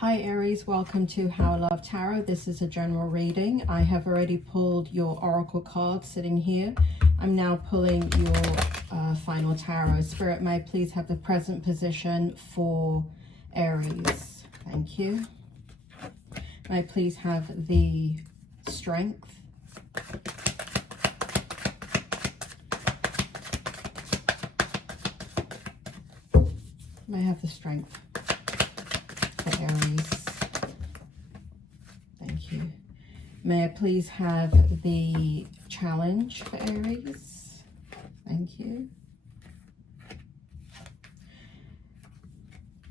Hi Aries, welcome to How I Love Tarot. This is a general reading. I have already pulled your oracle card sitting here. I'm now pulling your final tarot. Spirit, may I please have the present position for Aries? Thank you. May I please have the strength? May I have the strength for Aries? Thank you. May I please have the challenge for Aries? Thank you.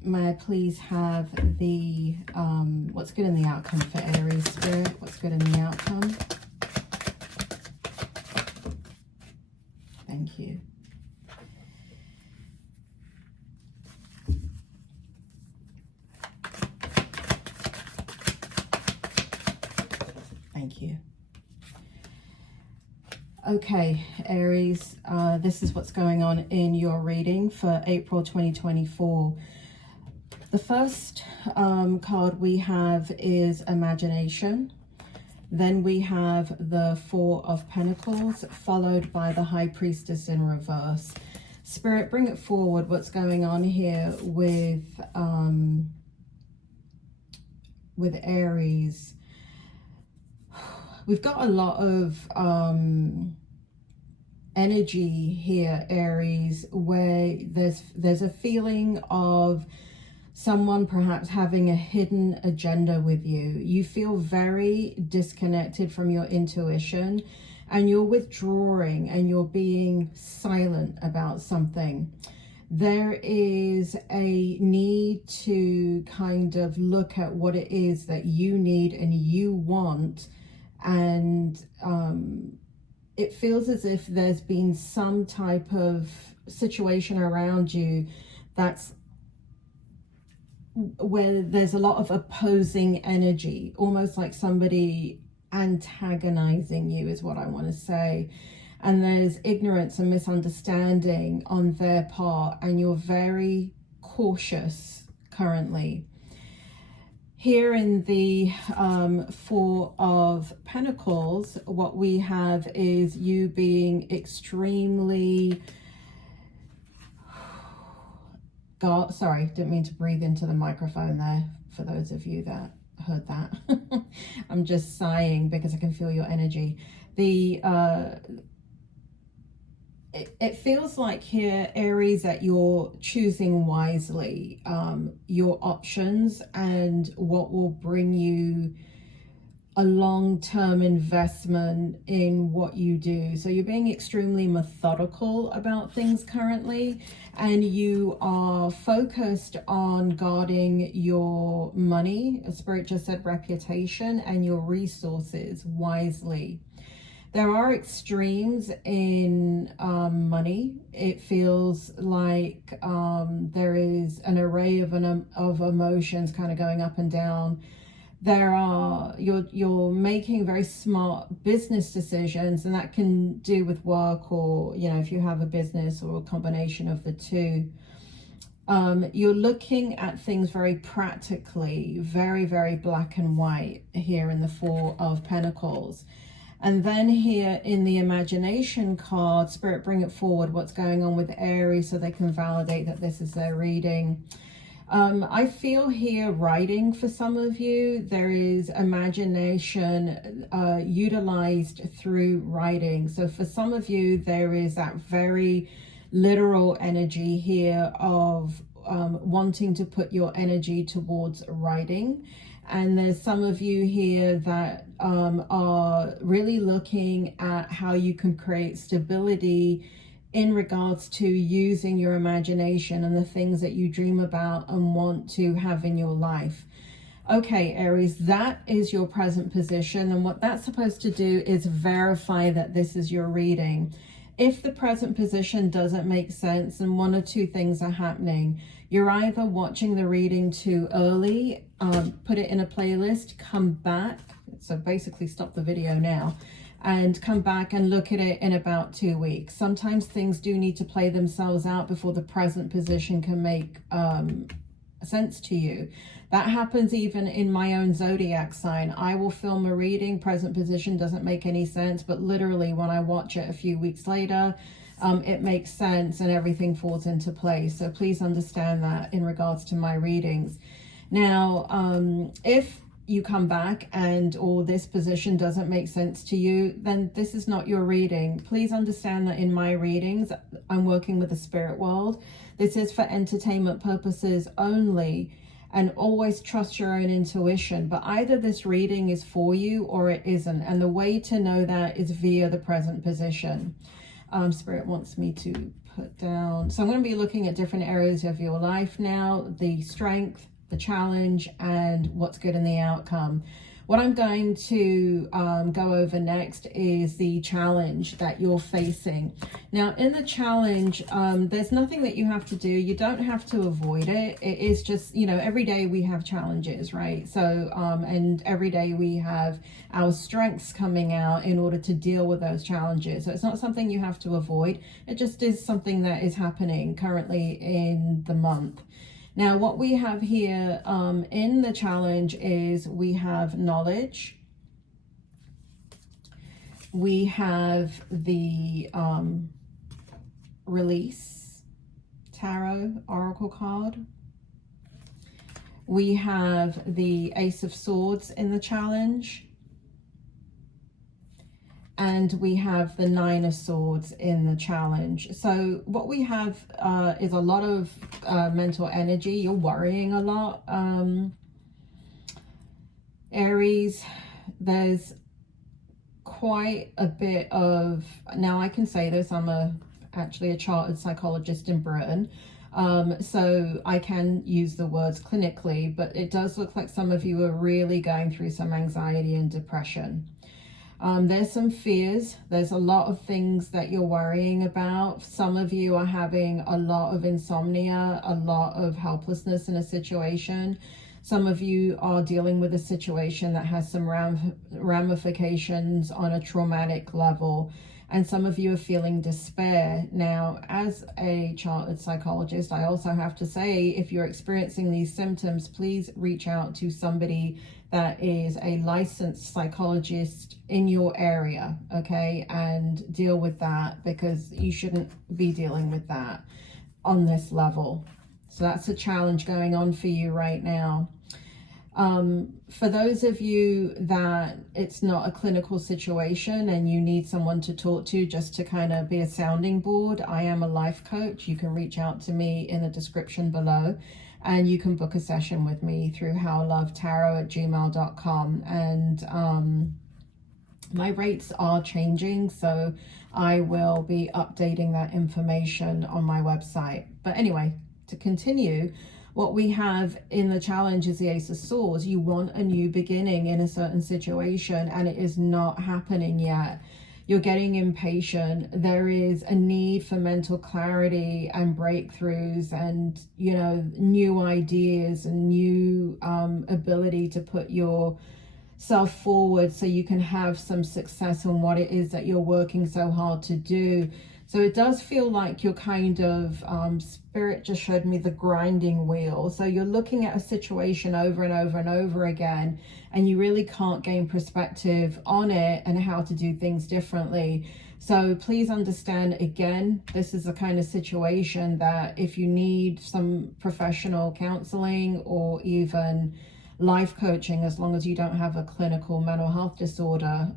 May I please have the what's good in the outcome for Aries, Spirit? What's good in the outcome? Thank you. Thank you. Okay, Aries, this is what's going on in your reading for April 2024. The first card we have is Imagination. Then we have the Four of Pentacles, followed by the High Priestess in reverse. Spirit, bring it forward. What's going on here with Aries? We've got a lot of energy here, Aries, where there's a feeling of someone perhaps having a hidden agenda with you. You feel very disconnected from your intuition, and you're withdrawing and you're being silent about something. There is a need to kind of look at what it is that you need and you want, and it feels as if there's been some type of situation around you that's where there's a lot of opposing energy, almost like somebody antagonizing you is what I want to say. And there's ignorance and misunderstanding on their part, and you're very cautious currently. Here in the Four of Pentacles, what we have is you being extremely... sorry, didn't mean to breathe into the microphone there, for those of you that heard that. I'm just sighing because I can feel your energy. It feels like here, Aries, that you're choosing wisely your options and what will bring you a long-term investment in what you do. So you're being extremely methodical about things currently, and you are focused on guarding your money, Spirit just said reputation, and your resources wisely. There are extremes in money. It feels like there is an array of emotions kind of going up and down. You're making very smart business decisions, and that can do with work, or if you have a business, or a combination of the two. You're looking at things very practically, very, very black and white here in the Four of Pentacles. And then here in the Imagination card, Spirit, bring it forward. What's going on with Aries so they can validate that this is their reading. I feel here writing for some of you. There is imagination utilized through writing. So for some of you, there is that very literal energy here of wanting to put your energy towards writing. And there's some of you here that are really looking at how you can create stability in regards to using your imagination and the things that you dream about and want to have in your life. Okay, Aries, that is your present position. And what that's supposed to do is verify that this is your reading. If the present position doesn't make sense, then one or two things are happening. You're either watching the reading too early, put it in a playlist, come back. So basically stop the video now and come back and look at it in about 2 weeks. Sometimes things do need to play themselves out before the present position can make sense to you. That happens even in my own zodiac sign. I will film a reading, present position doesn't make any sense, but literally when I watch it a few weeks later, it makes sense and everything falls into place. So please understand that in regards to my readings. Now, if you come back and or this position doesn't make sense to you, then this is not your reading. Please understand that in my readings, I'm working with the spirit world. This is for entertainment purposes only, and always trust your own intuition. But either this reading is for you or it isn't, and the way to know that is via the present position. Spirit wants me to put down, so I'm going to be looking at different areas of your life now, the strength, the challenge, and what's good in the outcome. What I'm going to go over next is the challenge that you're facing. Now, in the challenge, there's nothing that you have to do. You don't have to avoid it. It is just, you know, every day we have challenges, right? So, and every day we have our strengths coming out in order to deal with those challenges. So it's not something you have to avoid. It just is something that is happening currently in the month. Now, what we have here in the challenge is we have knowledge. We have the release tarot oracle card. We have the Ace of Swords in the challenge. And we have the Nine of Swords in the challenge. So what we have is a lot of mental energy. You're worrying a lot. Aries, there's quite a bit of, now I can say this, I'm actually a chartered psychologist in Britain. So I can use the words clinically, but it does look like some of you are really going through some anxiety and depression. There's some fears. There's a lot of things that you're worrying about. Some of you are having a lot of insomnia, a lot of helplessness in a situation. Some of you are dealing with a situation that has some ramifications on a traumatic level. And some of you are feeling despair. Now, as a chartered psychologist, I also have to say, if you're experiencing these symptoms, please reach out to somebody that is a licensed psychologist in your area, okay? And deal with that, because you shouldn't be dealing with that on this level. So that's a challenge going on for you right now. For those of you that it's not a clinical situation and you need someone to talk to just to kind of be a sounding board, I am a life coach. You can reach out to me in the description below, and you can book a session with me through howlovetarot@gmail.com. And my rates are changing, so I will be updating that information on my website. But anyway, to continue, what we have in the challenge is the Ace of Swords. You want a new beginning in a certain situation, and it is not happening yet. You're getting impatient. There is a need for mental clarity and breakthroughs and, you know, new ideas and new ability to put yourself forward so you can have some success on what it is that you're working so hard to do. So it does feel like you're kind of, Spirit just showed me the grinding wheel. So you're looking at a situation over and over and over again, and you really can't gain perspective on it and how to do things differently. So please understand, again, this is the kind of situation that if you need some professional counseling or even life coaching, as long as you don't have a clinical mental health disorder,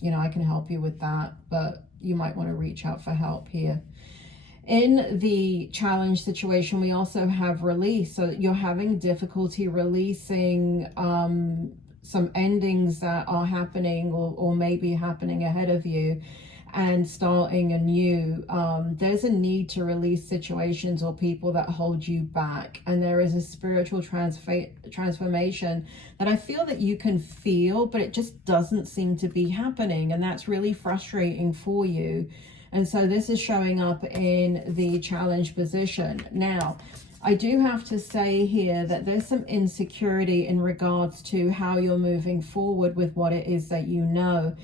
you know, I can help you with that, but you might want to reach out for help here. In the challenge situation, we also have release. So you're having difficulty releasing some endings that are happening or maybe happening ahead of you, and starting anew. There's a need to release situations or people that hold you back. And there is a spiritual transformation that I feel that you can feel, but it just doesn't seem to be happening. And that's really frustrating for you. And so this is showing up in the challenge position. Now, I do have to say here that there's some insecurity in regards to how you're moving forward with what it is that you know.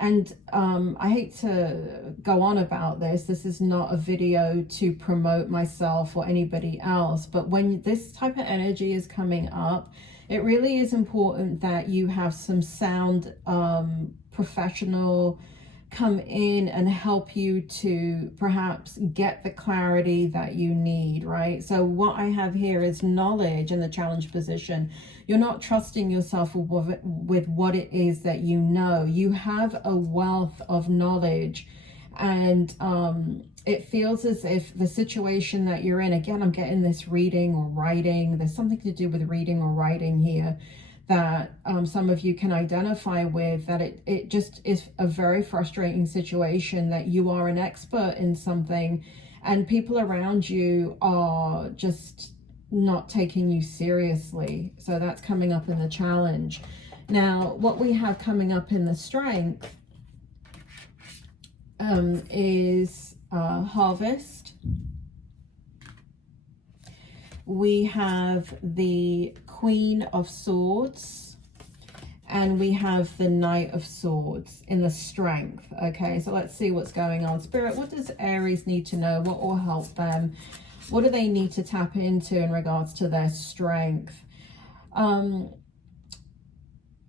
And I hate to go on about this. This is not a video to promote myself or anybody else. But when this type of energy is coming up, it really is important that you have some sound professional come in and help you to perhaps get the clarity that you need, right? So what I have here is knowledge in the challenge position. You're not trusting yourself with what it is that you know. You have a wealth of knowledge, and it feels as if the situation that you're in, again, I'm getting this reading or writing. There's something to do with reading or writing here that some of you can identify with, that it just is a very frustrating situation, that you are an expert in something and people around you are just not taking you seriously. So that's coming up in the challenge. Now, what we have coming up in the strength is harvest. We have the Queen of Swords, and we have the Knight of Swords in the strength. Okay, so let's see what's going on. Spirit, what does Aries need to know? What will help them? What do they need to tap into in regards to their strength?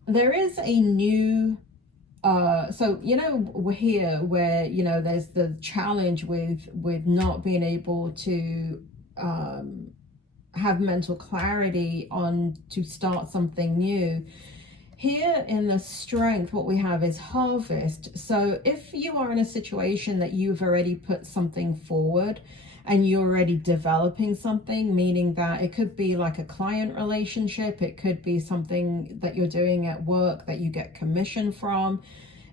There is a new so we're here where there's the challenge with not being able to have mental clarity on to start something new. Here in the strength, what we have is harvest. So if you are in a situation that you've already put something forward and you're already developing something, meaning that it could be like a client relationship, it could be something that you're doing at work that you get commission from,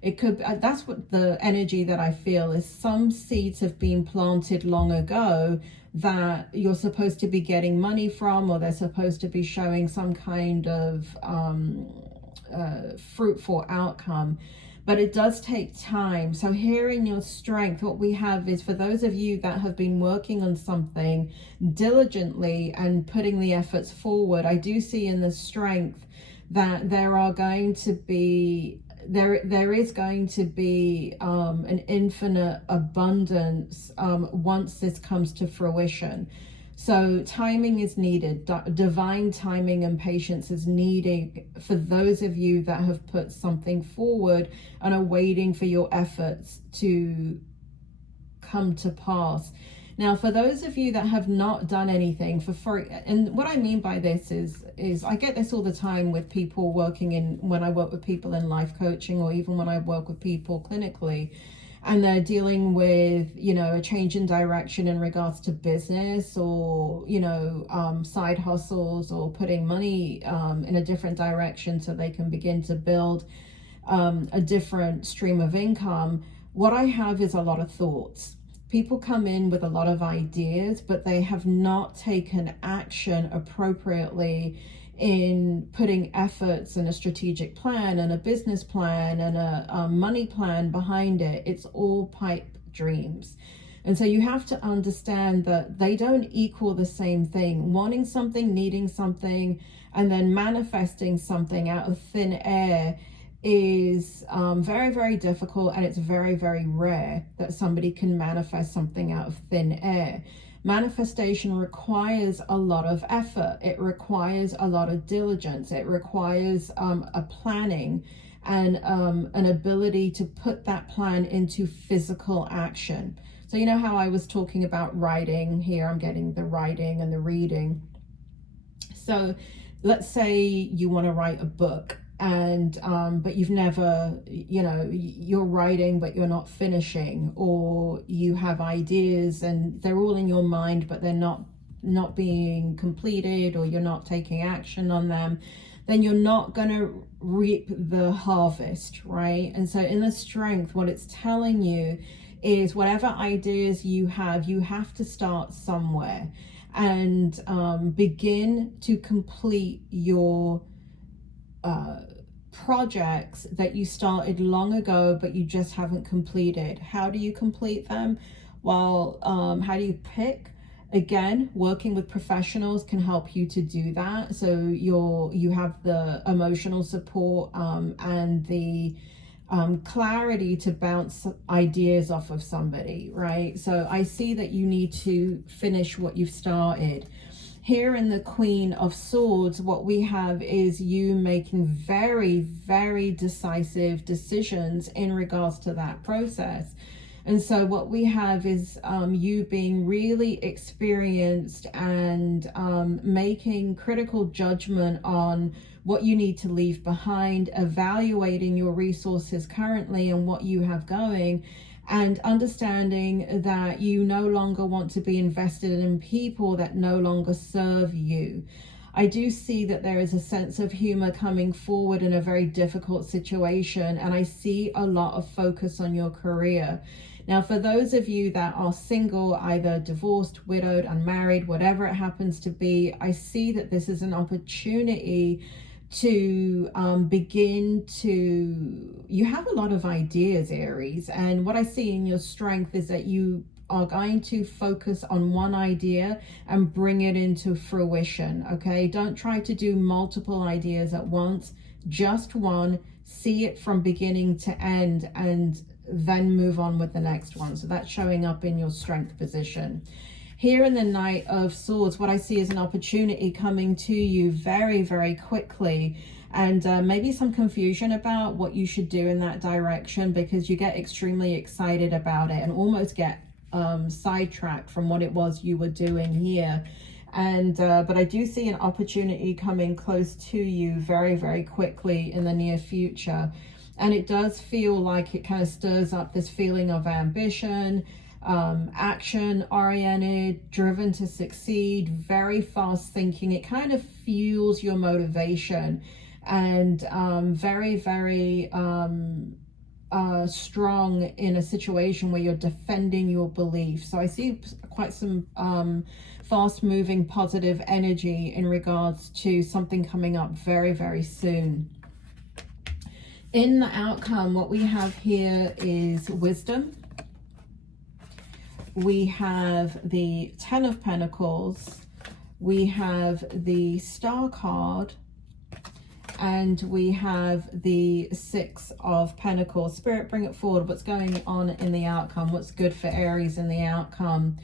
it could, that's what the energy that I feel is. Some seeds have been planted long ago that you're supposed to be getting money from, or they're supposed to be showing some kind of fruitful outcome, but it does take time. So here in your strength, what we have is, for those of you that have been working on something diligently and putting the efforts forward, I do see in the strength that there is going to be an infinite abundance once this comes to fruition. So timing is needed. Divine timing and patience is needed for those of you that have put something forward and are waiting for your efforts to come to pass. Now, for those of you that have not done anything and what I mean by this is I get this all the time with people when I work with people in life coaching, or even when I work with people clinically, and they're dealing with, a change in direction in regards to business, or, side hustles, or putting money in a different direction so they can begin to build a different stream of income. What I have is a lot of thoughts. People come in with a lot of ideas, but they have not taken action appropriately in putting efforts and a strategic plan and a business plan and a money plan behind it. It's all pipe dreams. And so you have to understand that they don't equal the same thing. Wanting something, needing something, and then manifesting something out of thin air is very, very difficult, and it's very, very rare that somebody can manifest something out of thin air. Manifestation requires a lot of effort. It requires a lot of diligence. It requires a planning and an ability to put that plan into physical action. So you know how I was talking about writing here? I'm getting the writing and the reading. So let's say you want to write a book, and but you've never, you're writing but you're not finishing, or you have ideas and they're all in your mind but they're not being completed, or you're not taking action on them, then you're not going to reap the harvest, right? And so in the strength, what it's telling you is whatever ideas you have to start somewhere and begin to complete your projects that you started long ago but you just haven't completed. How do you complete them? Well, how do you pick? Again, working with professionals can help you to do that. So you have the emotional support and the clarity to bounce ideas off of somebody, right? So I see that you need to finish what you've started. Here in the Queen of Swords, what we have is you making very, very decisive decisions in regards to that process. And so what we have is you being really experienced and making critical judgment on what you need to leave behind, evaluating your resources currently and what you have going, and understanding that you no longer want to be invested in people that no longer serve you. I do see that there is a sense of humor coming forward in a very difficult situation, and I see a lot of focus on your career. Now, for those of you that are single, either divorced, widowed, unmarried, whatever it happens to be, I see that this is an opportunity to begin to, you have a lot of ideas, Aries, and what I see in your strength is that you are going to focus on one idea and bring it into fruition. Okay, don't try to do multiple ideas at once, just one. See it from beginning to end and then move on with the next one. So that's showing up in your strength position. Here in the Knight of Swords, what I see is an opportunity coming to you very, very quickly, and maybe some confusion about what you should do in that direction, because you get extremely excited about it and almost get sidetracked from what it was you were doing here. And but I do see an opportunity coming close to you very, very quickly in the near future. And it does feel like it kind of stirs up this feeling of ambition, action oriented, driven to succeed, very fast thinking. It kind of fuels your motivation, and very, very strong in a situation where you're defending your belief. So I see quite some fast moving positive energy in regards to something coming up very, very soon. In the outcome, what we have here is wisdom. We have the Ten of Pentacles. We have the Star card. And we have the Six of Pentacles. Spirit, bring it forward. What's going on in the outcome? What's good for Aries in the outcome?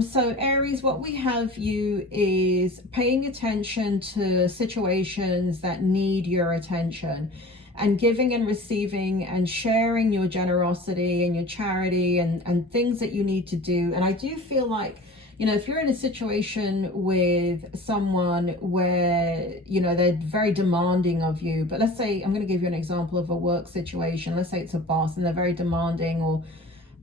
So Aries, what we have you is paying attention to situations that need your attention, and giving and receiving and sharing your generosity and your charity and things that you need to do. And I do feel like, you know, if you're in a situation with someone where, you know, they're very demanding of you, but let's say, I'm going to give you an example of a work situation. Let's say it's a boss and they're very demanding, or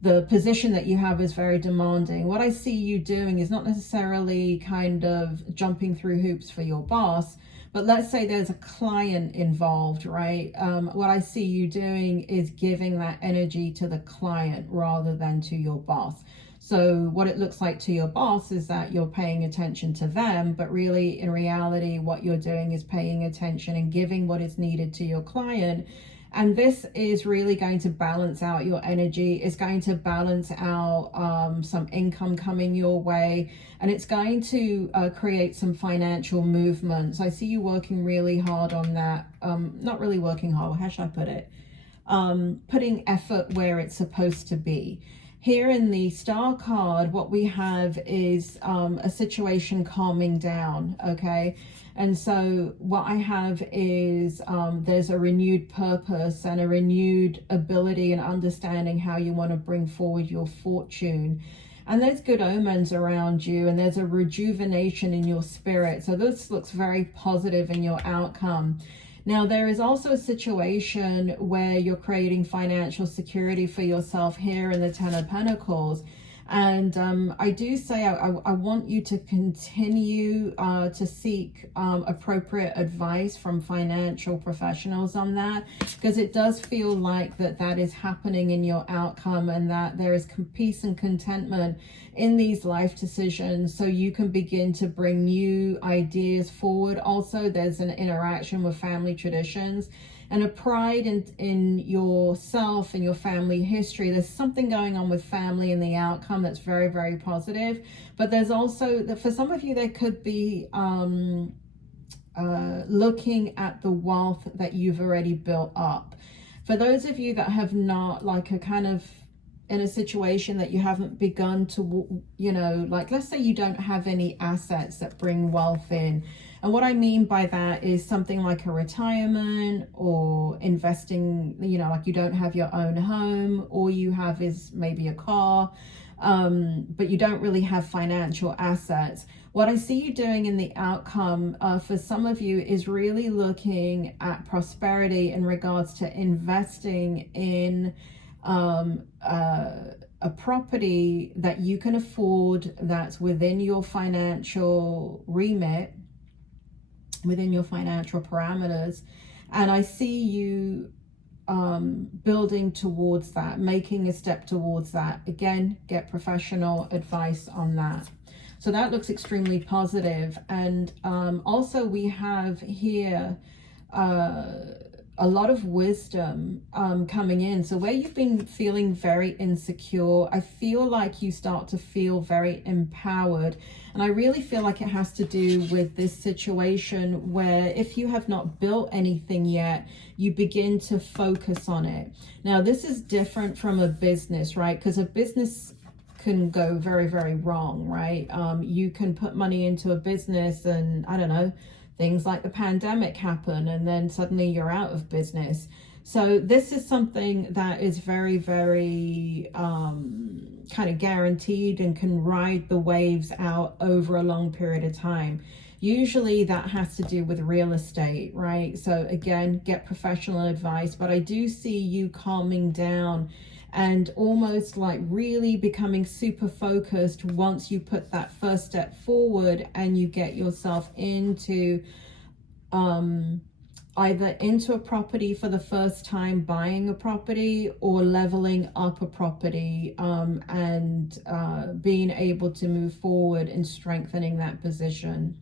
the position that you have is very demanding. What I see you doing is not necessarily kind of jumping through hoops for your boss, but let's say there's a client involved, right? What I see you doing is giving that energy to the client rather than to your boss. So what it looks like to your boss is that you're paying attention to them, but really in reality, what you're doing is paying attention and giving what is needed to your client. And this is really going to balance out your energy. It's going to balance out some income coming your way. And it's going to create some financial movements. I see you working really hard on that. Not really working hard, how should I put it? Putting effort where it's supposed to be. Here in the Star card, what we have is a situation calming down, okay? And so what I have is there's a renewed purpose and a renewed ability and understanding how you want to bring forward your fortune. And there's good omens around you, and there's a rejuvenation in your spirit. So this looks very positive in your outcome. Now, there is also a situation where you're creating financial security for yourself here in the Ten of Pentacles. And I do say I want you to continue to seek appropriate advice from financial professionals on that, because it does feel like that is happening in your outcome, and that there is peace and contentment in these life decisions, so you can begin to bring new ideas forward. Also, there's an interaction with family traditions and a pride in yourself and your family history. There's something going on with family in the outcome that's very, very positive. But there's also, for some of you, there could be looking at the wealth that you've already built up. For those of you that have not, like, a kind of in a situation that you haven't begun to, you know, like, let's say you don't have any assets that bring wealth in. And what I mean by that is something like a retirement or investing, you know, like you don't have your own home, all you have is maybe a car, but you don't really have financial assets. What I see you doing in the outcome for some of you is really looking at prosperity in regards to investing in a property that you can afford, that's within your financial remit, within your financial parameters. And I see you building towards that, making a step towards that. Again, get professional advice on that. So that looks extremely positive. And also we have here a lot of wisdom coming in. So where you've been feeling very insecure, I feel like you start to feel very empowered. And I really feel like it has to do with this situation where if you have not built anything yet, you begin to focus on it. Now, this is different from a business, right? Because a business can go very, very wrong, right? You can put money into a business and, I don't know, things like the pandemic happen and then suddenly you're out of business. So this is something that is very, very kind of guaranteed and can ride the waves out over a long period of time. Usually that has to do with real estate, right? So again, get professional advice, but I do see you calming down and almost like really becoming super focused once you put that first step forward and you get yourself into either into a property for the first time, buying a property, or leveling up a property, and being able to move forward and strengthening that position.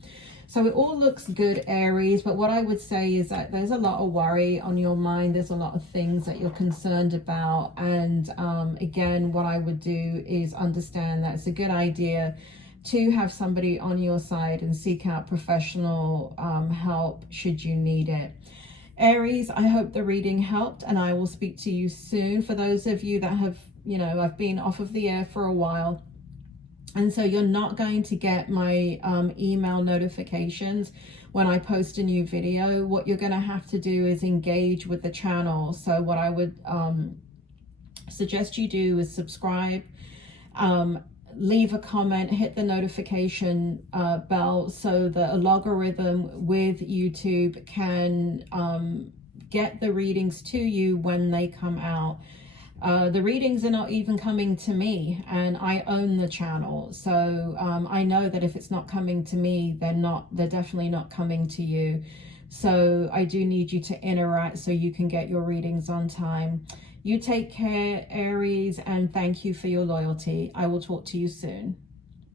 So it all looks good, Aries, but what I would say is that there's a lot of worry on your mind. There's a lot of things that you're concerned about. And again, what I would do is understand that it's a good idea to have somebody on your side and seek out professional help should you need it. Aries, I hope the reading helped, and I will speak to you soon. For those of you that have, you know, I've been off of the air for a while, and so you're not going to get my email notifications when I post a new video. What you're going to have to do is engage with the channel. So what I would suggest you do is subscribe, leave a comment, hit the notification bell so that a logarithm with YouTube can get the readings to you when they come out. The readings are not even coming to me, and I own the channel, so I know that if it's not coming to me, they're definitely not coming to you. So I do need you to interact so you can get your readings on time. You take care, Aries, and thank you for your loyalty. I will talk to you soon.